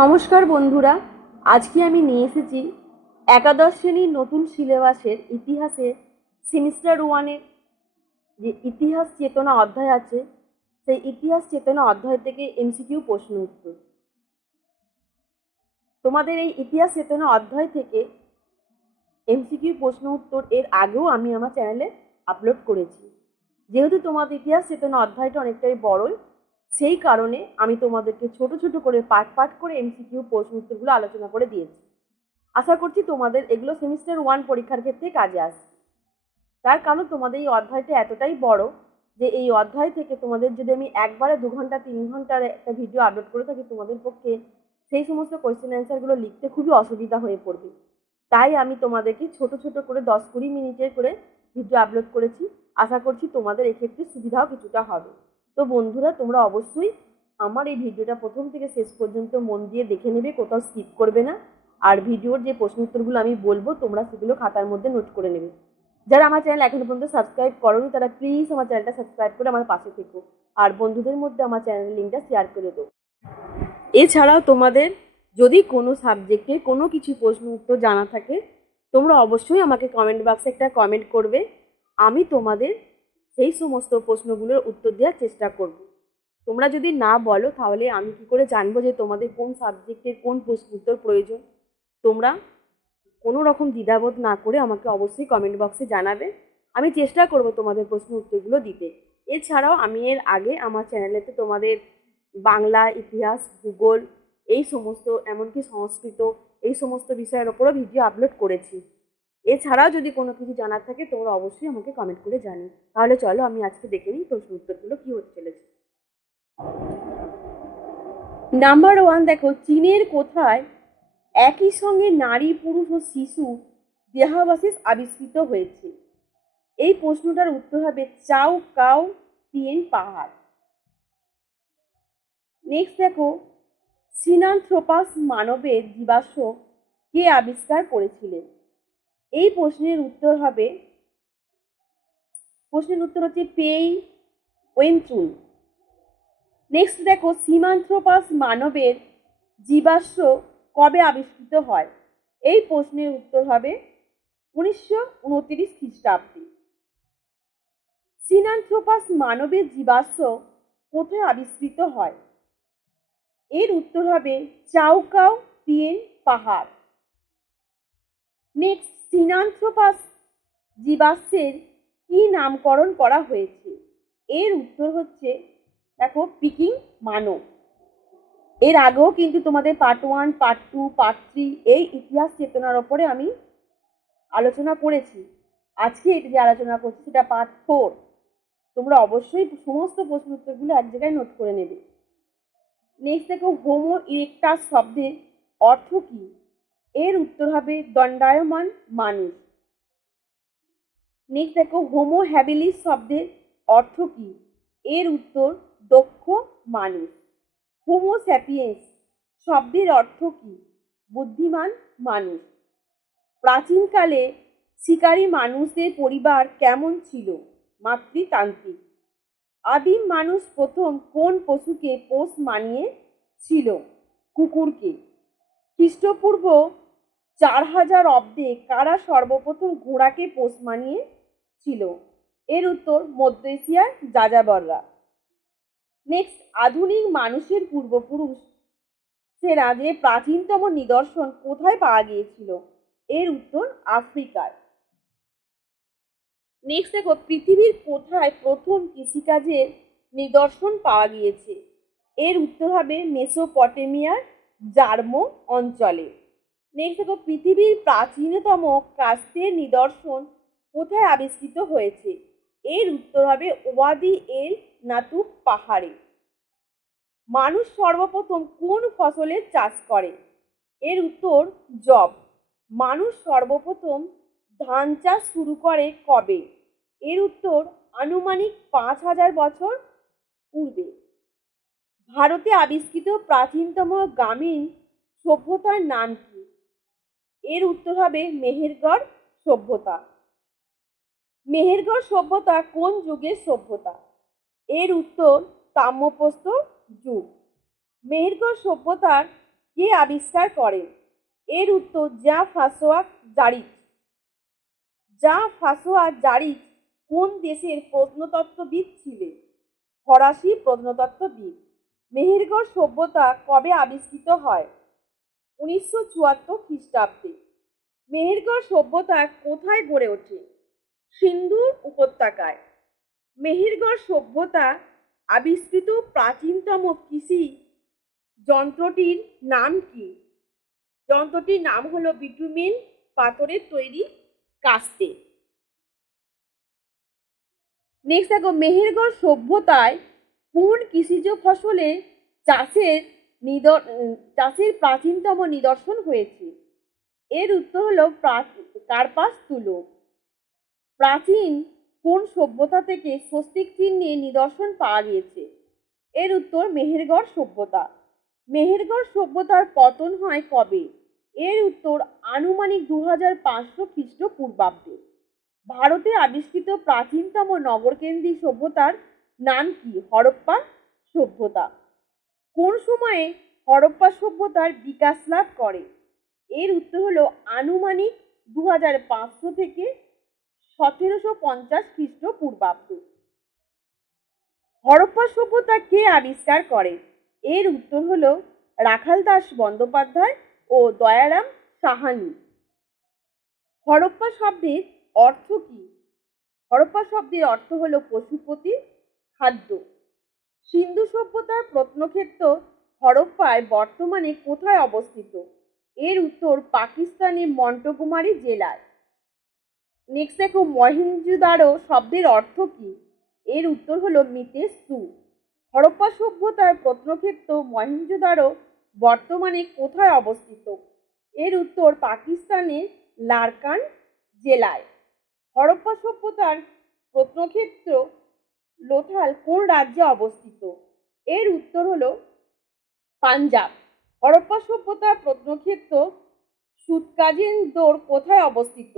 নমস্কার বন্ধুরা, আজকে আমি নিয়ে এসেছি একাদশ শ্রেণীর নতুন সিলেবাসের ইতিহাসের সেমিস্টার ওয়ানের যে ইতিহাস চেতনা অধ্যায় আছে, সেই ইতিহাস চেতনা অধ্যায় থেকে এমসিকিউ প্রশ্ন উত্তর। তোমাদের এই ইতিহাস চেতনা অধ্যায় থেকে এমসিকিউ প্রশ্ন উত্তর এর আগেও আমি আমার চ্যানেলে আপলোড করেছি। যেহেতু তোমাদের ইতিহাস চেতনা অধ্যায়টা অনেকটাই বড়ই, সেই কারণে আমি তোমাদেরকে ছোট ছোট করে পার্ট করে এমসিকিউ প্রশ্ন উত্তরগুলো আলোচনা করে দিয়েছি। আশা করছি তোমাদের এগুলো সেমিস্টার ওয়ান পরীক্ষার ক্ষেত্রে কাজে আসবে। তার কারণ তোমাদের এই অধ্যায়টা এতটাই বড় যে এই অধ্যায় থেকে তোমাদের যদি আমি একবারে 2 ঘন্টা 3 ঘন্টার একটা ভিডিও আপলোড করে থাকি, তোমাদের পক্ষে সেই সমস্ত কোয়েশ্চেন অ্যান্সারগুলো লিখতে খুবই অসুবিধা হয়ে পড়বে। তাই আমি তোমাদেরকে ছোট ছোট করে 10-20 মিনিটের করে ভিডিও আপলোড করেছি। আশা করছি তোমাদের এক্ষেত্রে সুবিধাও কিছুটা হবে। তো বন্ধুরা, তোমরা অবশ্যই আমার এই ভিডিওটা প্রথম থেকে শেষ পর্যন্ত মন দিয়ে দেখে নেবে, কোথাও স্কিপ করবে না। আর ভিডিওর যে প্রশ্ন উত্তরগুলো আমি বলবো তোমরা সেগুলো খাতার মধ্যে নোট করে নেবে। যারা আমার চ্যানেল এখনো পর্যন্ত সাবস্ক্রাইব করোনি তারা প্লিজ আমার চ্যানেলটা সাবস্ক্রাইব করে আমার পাশে থেকো, আর বন্ধুদের মধ্যে আমার চ্যানেলের লিঙ্কটা শেয়ার করে দেবো। এছাড়াও তোমাদের যদি কোনো সাবজেক্টে কোনো কিছু প্রশ্ন উত্তর জানা থাকে, তোমরা অবশ্যই আমাকে কমেন্ট বক্সে একটা কমেন্ট করবে। আমি তোমাদের সেই সমস্ত প্রশ্নগুলোর উত্তর দেওয়ার চেষ্টা করব। তোমরা যদি না বলো তাহলে আমি কি করে জানবো যে তোমাদের কোন সাবজেক্টের কোন প্রশ্ন উত্তর প্রয়োজন? তোমরা কোনো রকম দ্বিধাবোধ না করে আমাকে অবশ্যই কমেন্ট বক্সে জানাবে। আমি চেষ্টা করব তোমাদের প্রশ্ন উত্তরগুলো দিতে। এছাড়াও আমি এর আগে আমার চ্যানেলেতে তোমাদের বাংলা, ইতিহাস, ভূগোল, এই সমস্ত, এমনকি সংস্কৃত, এই সমস্ত বিষয়ের ওপরও ভিডিও আপলোড করেছি। এছাড়াও যদি কোনো কিছু জানার থাকে তোমরা অবশ্যই আমাকে কমেন্ট করে জানিও। তাহলে চলো আমি আজকে দেখে নিই প্রশ্ন উত্তরগুলো কী হতে চলেছে। নাম্বার 1 দেখো, চীনের কোথায় একই সঙ্গে নারী, পুরুষ ও শিশু দেহাবশেষ আবিষ্কৃত হয়েছে? এই প্রশ্নটার উত্তর হবে চাও কাও তিয়েন পাহাড়। নেক্সট দেখো, সিনানথ্রোপাস মানবের জীবাশ্ম কে আবিষ্কার করেছিলেন? এই প্রশ্নের উত্তর হচ্ছে পেই ওয়েনচুন। নেক্সট দেখো, সিনানথ্রোপাস মানবের জীবাশ্ম কবে আবিষ্কৃত হয়? এই প্রশ্নের উত্তর হবে 1929 খ্রিস্টাব্দে। সিনানথ্রোপাস মানবের জীবাশ্ম কোথায় আবিষ্কৃত হয়? এর উত্তর হবে চাওকাও তিয়েন পাহাড়। নেক্সট, সিনানথ্রোপাস জীবাশ্মের কি নামকরণ করা হয়েছে? এর উত্তর হচ্ছে দেখো পিকিং মানব। এর আগেও কিন্তু তোমাদের পার্ট 1, পার্ট 2, পার্ট 3 এই ইতিহাস চেতনার ওপরে আমি আলোচনা করেছি। আজকে এটা যে আলোচনা করছি সেটা পার্ট 4। তোমরা অবশ্যই সমস্ত প্রশ্ন উত্তরগুলো এক জায়গায় নোট করে নেবে। নেক্সট দেখো, হোমো ইরেক্টাস শব্দের অর্থ কি? এর উত্তর হবে দণ্ডায়মান মানুষ। নেক্সট দেখো, হোমো হ্যাবিলিস শব্দের অর্থ কি? এর উত্তর দক্ষ মানুষ। হোমো স্যাপিয়েন্স শব্দের অর্থ কি? বুদ্ধিমান মানুষ। প্রাচীনকালে শিকারী মানুষদের পরিবার কেমন ছিল? মাতৃতান্ত্রিক। আদিম মানুষ প্রথম কোন পশুকে পোষ মানিয়েছিল? কুকুরকে। খ্রিস্টপূর্ব 4000 অব্দে কারা সর্বপ্রথম ঘোড়াকে পোষ মানিয়েছিল? এর উত্তর মধ্য এশিয়ার যাযাবররা। নেক্সট, আধুনিক মানুষের পূর্বপুরুষ সেরা যে প্রাচীনতম নিদর্শন কোথায় পাওয়া গিয়েছিল? এর উত্তর আফ্রিকায়। নেক্সট দেখো, পৃথিবীর কোথায় প্রথম কৃষিকাজের নিদর্শন পাওয়া গিয়েছে? এর উত্তর হবে মেসোপটেমিয়ার জার্মো অঞ্চলে। নেক্সট দেখো, পৃথিবীর প্রাচীনতম কাস্তের নিদর্শন কোথায় আবিষ্কৃত হয়েছে? এর উত্তর হবে ওয়াদি এল নাতুব পাহাড়ে। মানুষ সর্বপ্রথম কোন ফসলের চাষ করে? এর উত্তর যব। মানুষ সর্বপ্রথম ধান চাষ শুরু করে কবে? এর উত্তর আনুমানিক 5000 বছর পূর্বে। ভারতে আবিষ্কৃত প্রাচীনতম গ্রামীণ সভ্যতার নাম কি? এর উত্তর হবে মেহেরগড় সভ্যতা। মেহেরগড় সভ্যতা কোন যুগের সভ্যতা? এর উত্তর তাম্রপ্রস্তর যুগ। মেহেরগড় সভ্যতার কে আবিষ্কার করেন? এর উত্তর জা ফ্রাঁসোয়া জারিজ। জা ফ্রাঁসোয়া জারিজ কোন দেশের প্রত্নতত্ত্ববিদ ছিলেন? ফরাসি প্রত্নতত্ত্ববিদ। মেহেরগড় সভ্যতা কবে আবিষ্কৃত হয়? 1974 খ্রিস্টাব্দে। মেহেরগড় সভ্যতা কোথায় গড়ে ওঠে? সিন্ধু উপত্যকায়। মেহেরগড় সভ্যতা আবিষ্কৃত প্রাচীনতম কৃষি যন্ত্রটির নাম কি? যন্ত্রটির নাম হলো বিটুমিন পাথরের তৈরি কাস্তে। নেক্সট দেখো, মেহেরগড় সভ্যতায় কোন কৃষিজ ফসলের চাষের প্রাচীনতম নিদর্শন হয়েছে? এর উত্তর হলো কার্পাস তুলো। প্রাচীন কোন সভ্যতা থেকে স্বস্তিক চিহ্নের নিদর্শন পাওয়া গিয়েছে? এর উত্তর মেহেরগড় সভ্যতা। মেহেরগড় সভ্যতার পতন হয় কবে? এর উত্তর আনুমানিক 2500 খ্রিস্টপূর্বাব্দে। ভারতে আবিষ্কৃত প্রাচীনতম নগরকেন্দ্রিক সভ্যতার নাম কি? হরপ্পা সভ্যতা। কোন সময়ে হরপ্পা সভ্যতার বিকাশ লাভ করে? এর উত্তর হলো আনুমানিক 2500 থেকে 1750 খ্রিস্টপূর্বাব্দে। হরপ্পা সভ্যতা কে আবিষ্কার করে? এর উত্তর হলো রাখাল দাস বন্দ্যোপাধ্যায় ও দয়ারাম সাহানি। হরপ্পা শব্দের অর্থ কি? হরপ্পা শব্দের অর্থ হলো পশুপতি, খাদ্য। সিন্ধু সভ্যতার প্রত্নক্ষেত্র হরপ্পায় বর্তমানে কোথায় অবস্থিত? এর উত্তর পাকিস্তানের মন্টগোমারি জেলায়। নেক্সট দেখো, মহেঞ্জোদারো শব্দের অর্থ কি? এর উত্তর হলো মৃতের স্তূপ। হরপ্পা সভ্যতার প্রত্নক্ষেত্র মহেঞ্জোদারো বর্তমানে কোথায় অবস্থিত? এর উত্তর পাকিস্তানের লারকান জেলায়। হরপ্পা সভ্যতার প্রত্নক্ষেত্র লোথাল কোন রাজ্যে অবস্থিত? এর উত্তর হলো পাঞ্জাব। হরপ্পা সভ্যতার প্রত্নক্ষেত্র সুতকাজেন্দর কোথায় অবস্থিত?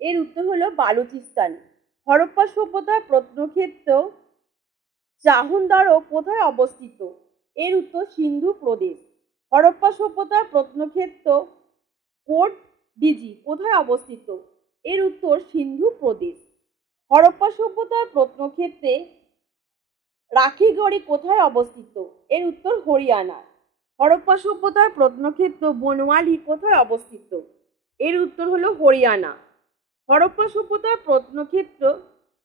এর উত্তর হলো বালুচিস্তান। হরপ্পা সভ্যতার প্রত্নক্ষেত্র চাহুন্দারো কোথায় অবস্থিত? এর উত্তর সিন্ধু প্রদেশ। হরপ্পা সভ্যতার প্রত্নক্ষেত্র কোট ডিজি কোথায় অবস্থিত? এর উত্তর সিন্ধু প্রদেশ। হরপ্পা সভ্যতার প্রত্নক্ষেত্রে রাখিগড়ি কোথায় অবস্থিত? এর উত্তর হরিয়ানা। হরপ্পা সভ্যতার প্রত্নক্ষেত্র বনওয়ালি কোথায় অবস্থিত? এর উত্তর হলো হরিয়ানা। হরপ্পা সভ্যতার প্রত্নক্ষেত্র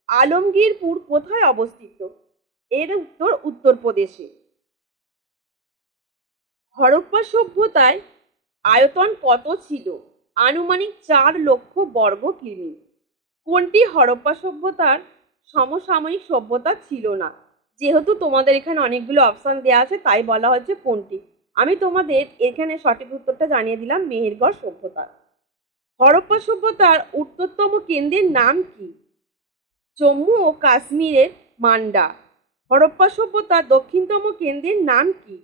আলমগীরপুর কোথায় অবস্থিত? এর উত্তর উত্তরপ্রদেশে। হরপ্পা সভ্যতায় আয়তন কত ছিল? আনুমানিক 4 লক্ষ বর্গ কিমি। কোনটি হরপ্পা সভ্যতার সমসাময়িক সভ্যতা ছিল না? যেহেতু তোমাদের এখানে অনেকগুলো অপশন দেওয়া আছে তাই বলা হচ্ছে কোনটি। আমি তোমাদের এখানে সঠিক উত্তরটা জানিয়ে দিলাম, মেহেরগড় সভ্যতা। হরপ্পা সভ্যতার উত্তরতম কেন্দ্রের নাম কি? জম্মু ও কাশ্মীরের মান্ডা। হরপ্পা সভ্যতার দক্ষিণতম কেন্দ্রের নাম কি?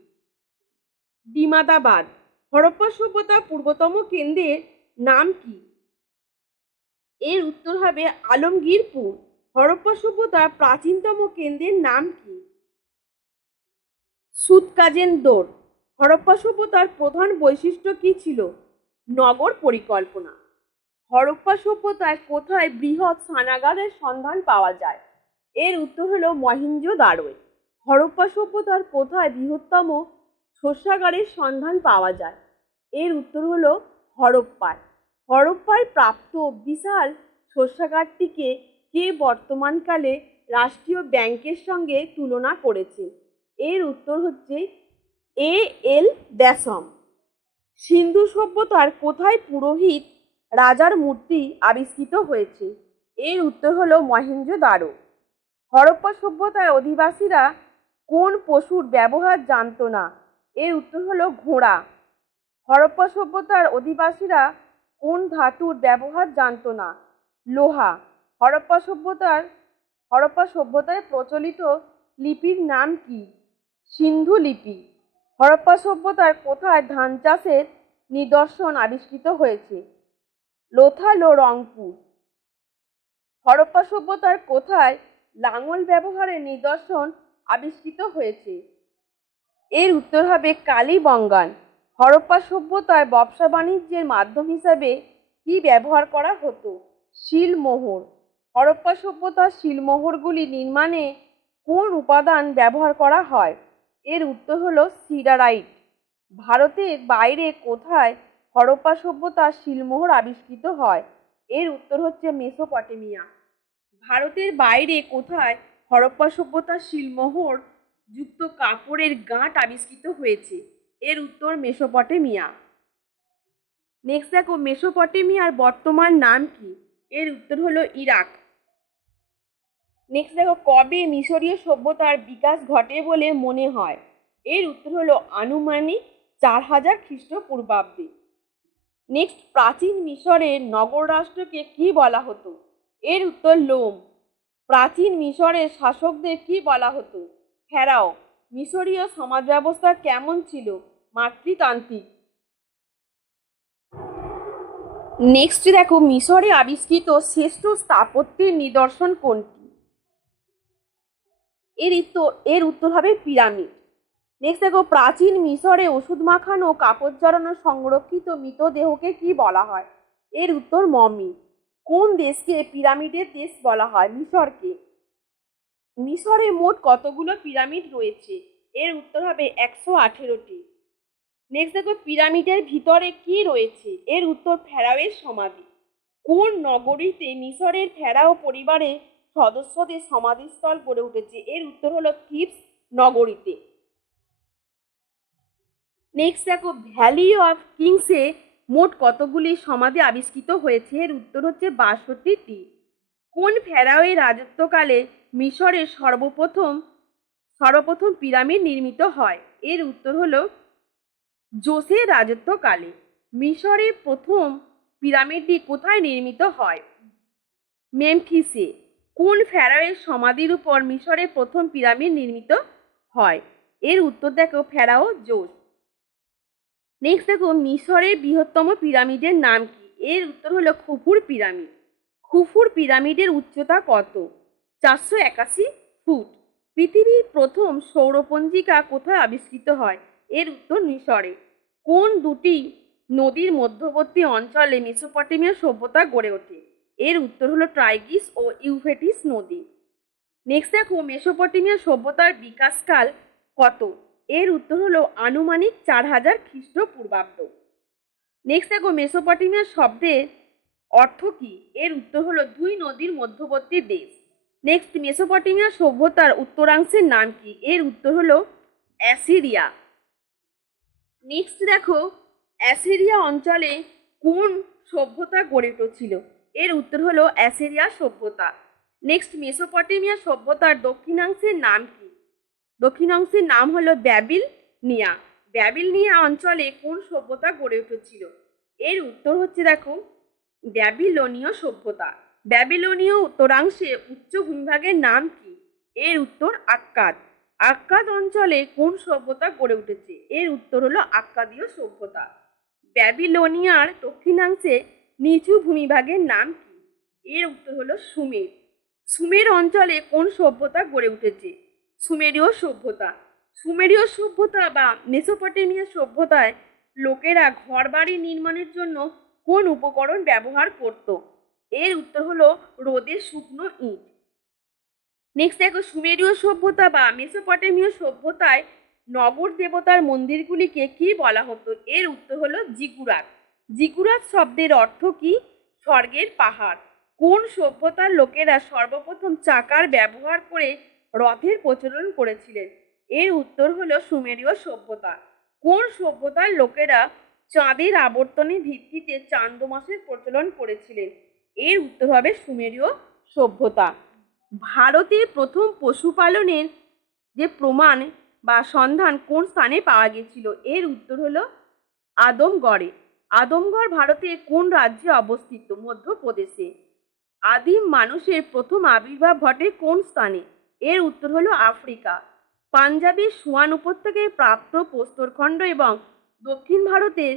ডিমাদাবাদ। হরপ্পা সভ্যতার পূর্বতম কেন্দ্রের নাম কি? এর উত্তর হবে আলমগীরপুর। হরপ্পা সভ্যতার প্রাচীনতম কেন্দ্রের নাম কি? সুতকাজেন্দর। হরপ্পা সভ্যতার প্রধান বৈশিষ্ট্য কি ছিল? নগর পরিকল্পনা। হরপ্পা সভ্যতায় কোথায় বৃহৎ স্নানাগারের সন্ধান পাওয়া যায়? এর উত্তর হলো মহেঞ্জোদারোয়। হরপ্পা সভ্যতার কোথায় বৃহত্তম শস্যাগারের সন্ধান পাওয়া যায়? এর উত্তর হলো হরপ্পায়। হরপ্পায় প্রাপ্ত বিশাল শস্যাগারটিকে কে বর্তমানকালে রাষ্ট্রীয় ব্যাংকের সঙ্গে তুলনা করেছে? এর উত্তর হচ্ছে এল দ্যাসম। সিন্ধু সভ্যতার কোথায় পুরোহিত রাজার মূর্তি আবিষ্কৃত হয়েছে? এর উত্তর হলো মহেঞ্জোদারো। হরপ্পা সভ্যতার অধিবাসীরা কোন পশুর ব্যবহার জানত না? এর উত্তর হলো ঘোড়া। হরপ্পা সভ্যতার অধিবাসীরা কোন ধাতুর ব্যবহার জানত না? লোহা। হরপ্পা সভ্যতায় প্রচলিত লিপির নাম কি? সিন্ধু লিপি। হরপ্পা সভ্যতার কোথায় ধান চাষের নিদর্শন আবিষ্কৃত হয়েছে? লোথাল ও রংপুর। হরপ্পা সভ্যতার কোথায় লাঙল ব্যবহারের নিদর্শন আবিষ্কৃত হয়েছে? এর উত্তর হবে কালীবঙ্গান। হরপ্পা সভ্যতায় ব্যবসা বাণিজ্যের মাধ্যম হিসাবে কি ব্যবহার করা হতো? শিলমোহর। হরপ্পা সভ্যতার শিলমোহরগুলি নির্মাণে কোন উপাদান ব্যবহার করা হয়? এর উত্তর হলো সিডারাইট। ভারতের বাইরে কোথায় হরপ্পা সভ্যতার শিলমোহর আবিষ্কৃত হয়? এর উত্তর হচ্ছে মেসোপটেমিয়া। ভারতের বাইরে কোথায় হরপ্পা সভ্যতার শিলমোহর যুক্ত কাপড়ের গাঁট আবিষ্কৃত হয়েছে? এর উত্তর মেসোপটেমিয়া। নেক্সট দেখো, মেসোপটেমিয়ার বর্তমান নাম কি? এর উত্তর হলো ইরাক। নেক্সট দেখো, কবে মিশরীয় সভ্যতার বিকাশ ঘটে বলে মনে হয়? এর উত্তর হলো আনুমানিক 4000 খ্রিস্টপূর্বাব্দে। নেক্সট, প্রাচীন মিশরের নগর রাষ্ট্রকে কি বলা হতো? এর উত্তর লোম। প্রাচীন মিশরের শাসকদের কি বলা হতো? ফেরাও। মিশরীয় সমাজ ব্যবস্থা কেমন ছিল? মাতৃতান্ত্রিক। নেক্সট দেখো, মিশরে আবিষ্কৃত শ্রেষ্ঠ স্থাপত্যের নিদর্শন কোনটি? এর উত্তর হবে পিরামিড। নেক্সট দেখো, প্রাচীন মিশরে ওষুধ মাখানো কাপড় জড়ানো সংরক্ষিত মৃতদেহকে কি বলা হয়? এর উত্তর মমি। কোন দেশকে পিরামিডের দেশ বলা হয়? মিশরকে। মিশরে মোট কতগুলো পিরামিড রয়েছে? এর উত্তর হবে 118টি। নেক্সট দেখো, পিরামিডের ভিতরে কি রয়েছে? এর উত্তর ফেরাওয়ের সমাধি। কোন নগরীতে মিশরের ফেরাও পরিবারের সদস্যদের সমাধিস্থল গড়ে উঠেছে? এর উত্তর হলো থিবস নগরীতে। নেক্সট দেখো, ভ্যালি অফ কিংসে মোট কতগুলি সমাধি আবিষ্কৃত হয়েছে? এর উত্তর হচ্ছে 62টি। কোন ফেরাওয়ের রাজত্বকালে মিশরের সর্বপ্রথম পিরামিড নির্মিত হয়? এর উত্তর হলো জোসের রাজত্বকালে। মিশরের প্রথম পিরামিডটি কোথায় নির্মিত হয়? মেমফিসে। কোন ফেরাওয়ের সমাধির উপর মিশরের প্রথম পিরামিড নির্মিত হয়? এর উত্তর দেখো ফেরাও জোস। নেক্সট দেখো, মিশরের বৃহত্তম পিরামিডের নাম কি? এর উত্তর হলো খুফুর পিরামিড। খুফুর পিরামিডের উচ্চতা কত? 481 ফুট। পৃথিবীর প্রথম সৌরপঞ্জিকা কোথায় আবিষ্কৃত হয়? এর উত্তর মিশরে। কোন দুটি নদীর মধ্যবর্তী অঞ্চলে মেসোপটেমিয়া সভ্যতা গড়ে ওঠে? এর উত্তর হলো টাইগ্রিস ও ইউফ্রেটিস নদী। নেক্সট দেখো, মেসোপটেমিয়া সভ্যতার বিকাশকাল কত? এর উত্তর হলো আনুমানিক 4000 খ্রিস্টপূর্বাব্দ। নেক্সট দেখো, মেসোপটেমিয়া শব্দের অর্থ কি? এর উত্তর হলো 2 নদীর মধ্যবর্তী দেশ। নেক্সট, মেসোপটেমিয়া সভ্যতার উত্তরাংশের নাম কি? এর উত্তর হলো অ্যাসিরিয়া। নেক্সট দেখো, অ্যাসিরিয়া অঞ্চলে কোন সভ্যতা গড়ে উঠেছিল? এর উত্তর হলো অ্যাসিরিয়া সভ্যতা। নেক্সট, মেসোপটেমিয়া সভ্যতার দক্ষিণাংশের নাম কি? দক্ষিণাংশের নাম হলো ব্যাবিলনিয়া। ব্যাবিলনিয়া অঞ্চলে কোন সভ্যতা গড়ে উঠেছিল? এর উত্তর হচ্ছে দেখো ব্যাবিলনীয় সভ্যতা। ব্যাবিলনীয় উত্তরাংশে উচ্চ ভূমিভাগের নাম কি? এর উত্তর আক্কাদ। আক্কাদ অঞ্চলে কোন সভ্যতা গড়ে উঠেছে? এর উত্তর হলো আক্কাদীয় সভ্যতা। ব্যাবিলনিয়ার দক্ষিণাংশে নিচু ভূমিভাগের নাম কি? এর উত্তর হলো সুমের। সুমের অঞ্চলে কোন সভ্যতা গড়ে উঠেছে? সুমেরীয় সভ্যতা। সুমেরীয় সভ্যতা বা মেসোপটেমিয়া সভ্যতায় লোকেরা ঘরবাড়ি নির্মাণের জন্য কোন উপকরণ ব্যবহার করত? এর উত্তর হলো রোদে শুকনো ইট। নেক্সট দেখো, সুমেরীয় সভ্যতা বা মেসোপটেমীয় সভ্যতায় নগর দেবতার মন্দিরগুলিকে কি বলা হতো? এর উত্তর হলো জিগুরাত। জিগুরাত শব্দের অর্থ কি? স্বর্গের পাহাড়। কোন সভ্যতার লোকেরা সর্বপ্রথম চাকার ব্যবহার করে রথের প্রচলন করেছিলেন? এর উত্তর হলো সুমেরীয় সভ্যতা। কোন সভ্যতার লোকেরা চাঁদের আবর্তনের ভিত্তিতে চান্দ্র মাসের প্রচলন করেছিলেন? এর উত্তর হবে সুমেরীয় সভ্যতা। ভারতের প্রথম পশুপালনের যে প্রমাণ বা সন্ধান কোন স্থানে পাওয়া গিয়েছিল? এর উত্তর হলো আদমগড়ে। আদমগড় ভারতের কোন রাজ্যে অবস্থিত? মধ্যপ্রদেশে। আদিম মানুষের প্রথম আবির্ভাব ঘটে কোন স্থানে? এর উত্তর হলো আফ্রিকা। পাঞ্জাবের সোয়ান উপত্যকায় প্রাপ্ত প্রস্তরখণ্ড এবং দক্ষিণ ভারতের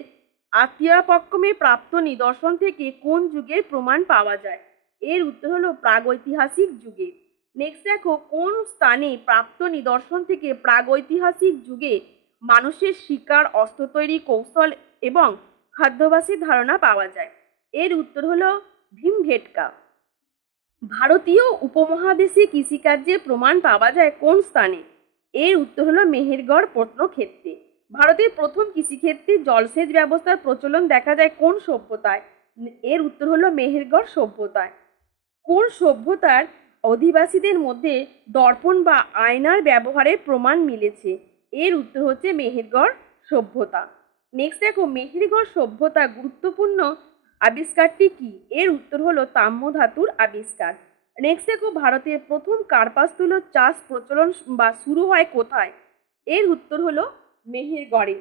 আত্মীয়পক্কমে প্রাপ্ত নিদর্শন থেকে কোন যুগের প্রমাণ পাওয়া যায়? এর উত্তর হলো প্রাগৈতিহাসিক যুগে। নেক্সট দেখো, কোন স্থানে প্রাপ্ত নিদর্শন থেকে প্রাগৈতিহাসিক যুগে মানুষের শিকার, অস্ত্র তৈরি কৌশল এবং খাদ্যাভ্যাসের ধারণা পাওয়া যায়। এর উত্তর হলো ভীমবেটকা। ভারতীয় উপমহাদেশে কৃষিকার্যের প্রমাণ পাওয়া যায় কোন স্থানে? এর উত্তর হলো মেহেরগড় প্রত্নক্ষেত্রে। ভারতের প্রথম কৃষিক্ষেত্রে জলসেচ ব্যবস্থার প্রচলন দেখা যায় কোন সভ্যতায়? এর উত্তর হলো মেহেরগড় সভ্যতায়। কোন সভ্যতার অধিবাসীদের মধ্যে দর্পণ বা আয়নার ব্যবহারের প্রমাণ মিলেছে? এর উত্তর হচ্ছে মেহেরগড় সভ্যতা। নেক্সট দেখো, মেহেরগড় সভ্যতা গুরুত্বপূর্ণ আবিষ্কারটি কি? এর উত্তর হলো তাম্র ধাতুর আবিষ্কার। নেক্সট দেখো, ভারতের প্রথম কার্পাস তুলোর চাষ প্রচলন বা শুরু হয় কোথায়? এর উত্তর হলো মেহেরগড়ে।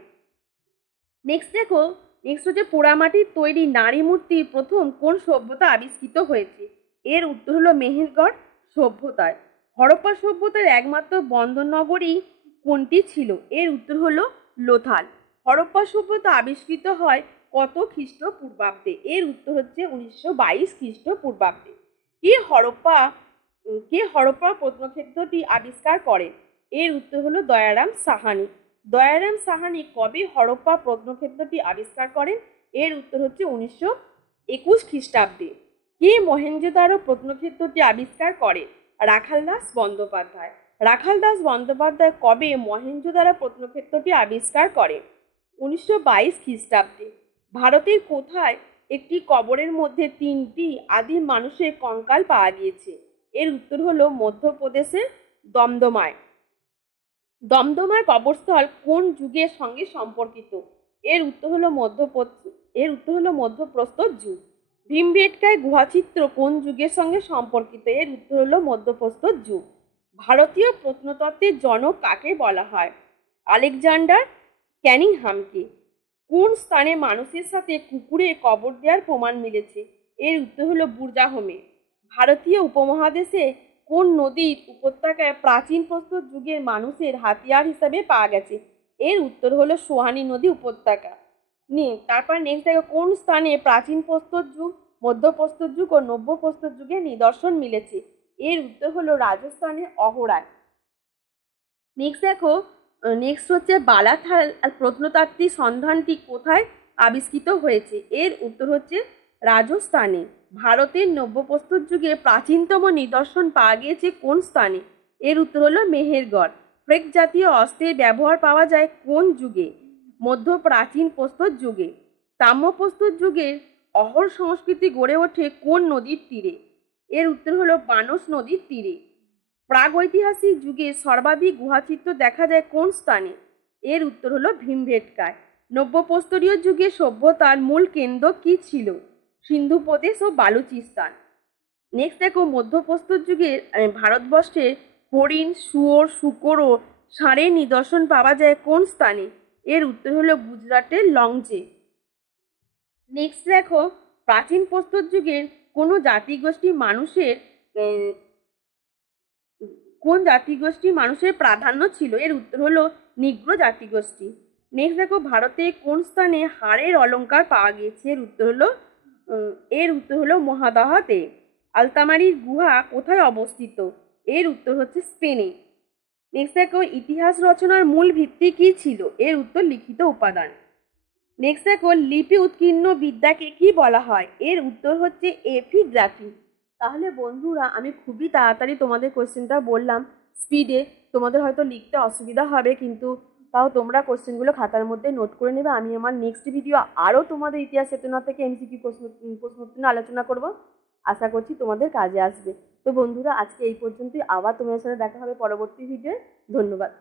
নেক্সট হচ্ছে পোড়ামাটির তৈরি নারী মূর্তি প্রথম কোন সভ্যতা আবিষ্কৃত হয়েছে? এর উত্তর হলো মেহেরগড় সভ্যতায়। হরপ্পা সভ্যতার একমাত্র বন্দর নগরী কোনটি ছিল? এর উত্তর হলো লোথাল। হরপ্পা সভ্যতা আবিষ্কৃত হয় কত খ্রিস্টপূর্বাব্দে? এর উত্তর হচ্ছে 1922 খ্রিস্টপূর্বাব্দে। কে হরপ্পা প্রত্নক্ষেত্রটি আবিষ্কার করেন? এর উত্তর হলো দয়ারাম সাহানি। দয়ারাম সাহানি কবে হরপ্পা প্রত্নক্ষেত্রটি আবিষ্কার করেন? এর উত্তর হচ্ছে 1921 খ্রিস্টাব্দে। কে মহেঞ্জোদারো প্রত্নক্ষেত্রটি আবিষ্কার করেন? রাখালদাস বন্দ্যোপাধ্যায়। রাখালদাস বন্দ্যোপাধ্যায় কবে মহেঞ্জোদারো প্রত্নক্ষেত্রটি আবিষ্কার করেন? 1922 খ্রিস্টাব্দে। ভারতের কোথায় একটি কবরের মধ্যে 3টি আদিম মানুষের কঙ্কাল পাওয়া গিয়েছে? এর উত্তর হলো মধ্যপ্রদেশের দমদমায়। দমদমার কবরস্থল কোন যুগের সঙ্গে সম্পর্কিত? এর উত্তর হলো মধ্যপ্রস্তর যুগ। ভীমবেটকায় গুহাচিত্র কোন যুগের সঙ্গে সম্পর্কিত? এর উত্তর হলো মধ্যপ্রস্তর যুগ। ভারতীয় প্রত্নতত্ত্বের জনক কাকে বলা হয়? আলেকজান্ডার ক্যানিংহামকে। কোন স্থানে মানুষের সাথে কুকুরের কবর দেওয়ার প্রমাণ মিলেছে? এর উত্তর হলো বুরজাহোমে। ভারতীয় উপমহাদেশে কোন নদীর উপত্যকায় প্রাচীন প্রস্তর যুগের মানুষের হাতিয়ার হিসাবে পাওয়া গেছে? এর উত্তর হলো সোহানী নদী উপত্যকা। তারপর নেক্সট দেখো, কোন স্থানে প্রাচীন প্রস্তর যুগ, মধ্যপ্রস্তর যুগ ও নব্য প্রস্তর যুগের নিদর্শন মিলেছে? এর উত্তর হলো রাজস্থানের অহরায়। নেক্সট হচ্ছে বালাথাল প্রত্নতাত্ত্বিক সন্ধানটি কোথায় আবিষ্কৃত হয়েছে? এর উত্তর হচ্ছে রাজস্থানে। ভারতের নব্যপ্রস্তর যুগে প্রাচীনতম নিদর্শন পাওয়া গিয়েছে কোন স্থানে? এর উত্তর হলো মেহেরগড়। ফ্রেক জাতীয় অস্ত্রের ব্যবহার পাওয়া যায় কোন যুগে? মধ্য প্রাচীন প্রস্তর যুগে। তাম্রপ্রস্তর যুগের অহর সংস্কৃতি গড়ে ওঠে কোন নদীর তীরে? এর উত্তর হলো বানস নদীর তীরে। প্রাগৈতিহাসিক যুগে সর্বাধিক গুহাচিত্র দেখা যায় কোন স্থানে? এর উত্তর হলো ভীমবেটকায়। নব্যপ্রস্তরীয় যুগে সভ্যতার মূল কেন্দ্র কি ছিল? সিন্ধু প্রদেশ ও বালুচিস্তান। নেক্সট দেখো, মধ্যপ্রস্তর যুগে ভারতবর্ষের হরিণ, শুয়োর, শূকর ও ষাঁড়ের নিদর্শন পাওয়া যায় কোন স্থানে? এর উত্তর হলো গুজরাটের লংজে। নেক্সট দেখো, প্রাচীন প্রস্তর যুগের কোন জাতিগোষ্ঠী মানুষের প্রাধান্য ছিল? এর উত্তর হলো নিগ্রো জাতিগোষ্ঠী। নেক্সট দেখো, ভারতে কোন স্থানে হাড়ের অলঙ্কার পাওয়া গিয়েছে? এর উত্তর হলো মহাদাহাতে। আলতামারির গুহা কোথায় অবস্থিত? এর উত্তর হচ্ছে স্পেনে। নেক্সট দেখো, ইতিহাস রচনার মূল ভিত্তি কি ছিল? এর উত্তর লিখিত উপাদান। নেক্সট দেখো, লিপি উৎকীর্ণ বিদ্যাকে কি বলা হয়? এর উত্তর হচ্ছে এপিগ্রাফি। তাহলে বন্ধুরা, আমি খুবই তাড়াতাড়ি তোমাদের কোশ্চেনটা বললাম স্পিডে। তোমাদের হয়তো লিখতে অসুবিধা হবে, কিন্তু তাও তোমরা কোশ্চেনগুলো খাতার মধ্যে নোট করে নেবে। আমি আমার নেক্সট ভিডিও আরও তোমাদের ইতিহাস চেতনা থেকে এমসিকিউ প্রশ্ন উত্তর আলোচনা করব। আশা করছি তোমাদের কাজে আসবে। তো বন্ধুরা, আজকে এই পর্যন্তই। আবার তোমাদের সাথে দেখা হবে পরবর্তী ভিডিওয়ে। ধন্যবাদ।